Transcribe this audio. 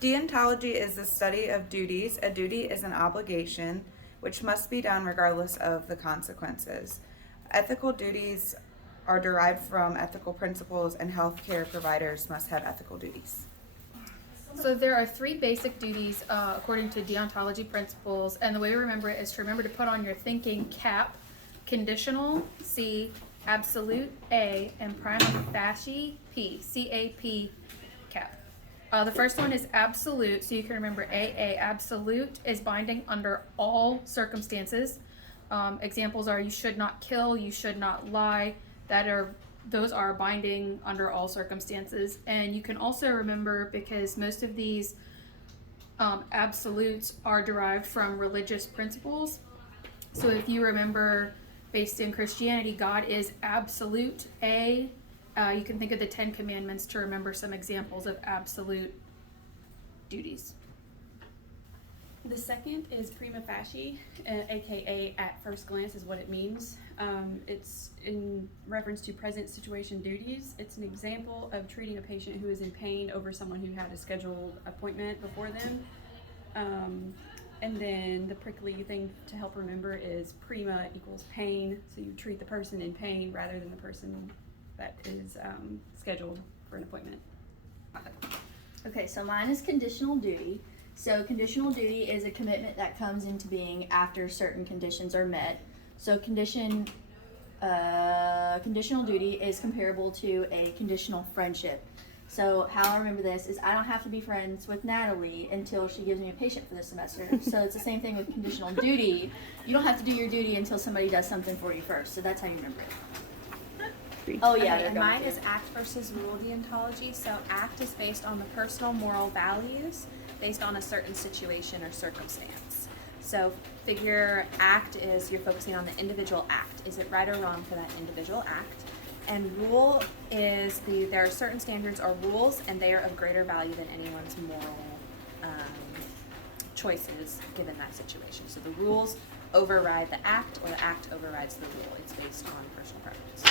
Deontology is the study of duties. A duty is an obligation which must be done regardless of the consequences. Ethical duties are derived from ethical principles, and healthcare providers must have ethical duties. So there are three basic duties according to deontology principles, and the way to remember it is to remember to put on your thinking cap, conditional C, absolute A, and prima facie P, CAP cap. The first one is absolute, so you can remember AA. Absolute is binding under all circumstances. Examples are you should not kill, you should not lie. Those are binding under all circumstances. And you can also remember, because most of these absolutes are derived from religious principles. So if you remember, based in Christianity, God is absolute A. You can think of the 10 Commandments to remember some examples of absolute duties. The second is prima facie, aka at first glance is what it means. It's in reference to present situation duties. It's an example of treating a patient who is in pain over someone who had a scheduled appointment before them. And then the prickly thing to help remember is prima equals pain, so you treat the person in pain rather than the person that is scheduled for an appointment. Okay, so mine is conditional duty. So conditional duty is a commitment that comes into being after certain conditions are met. So conditional duty is comparable to a conditional friendship. So how I remember this is I don't have to be friends with Natalie until she gives me a patient for the semester. So it's the same thing with conditional duty. You don't have to do your duty until somebody does something for you first. So that's how you remember it. Oh yeah, Okay, and mine here. is act versus rule deontology. So act is based on the personal moral values based on a certain situation or circumstance. So figure act is you're focusing on the individual act. Is it right or wrong for that individual act? And rule is there are certain standards or rules, and they are of greater value than anyone's moral choices given that situation. So the rules override the act, or the act overrides the rule. It's based on personal preference.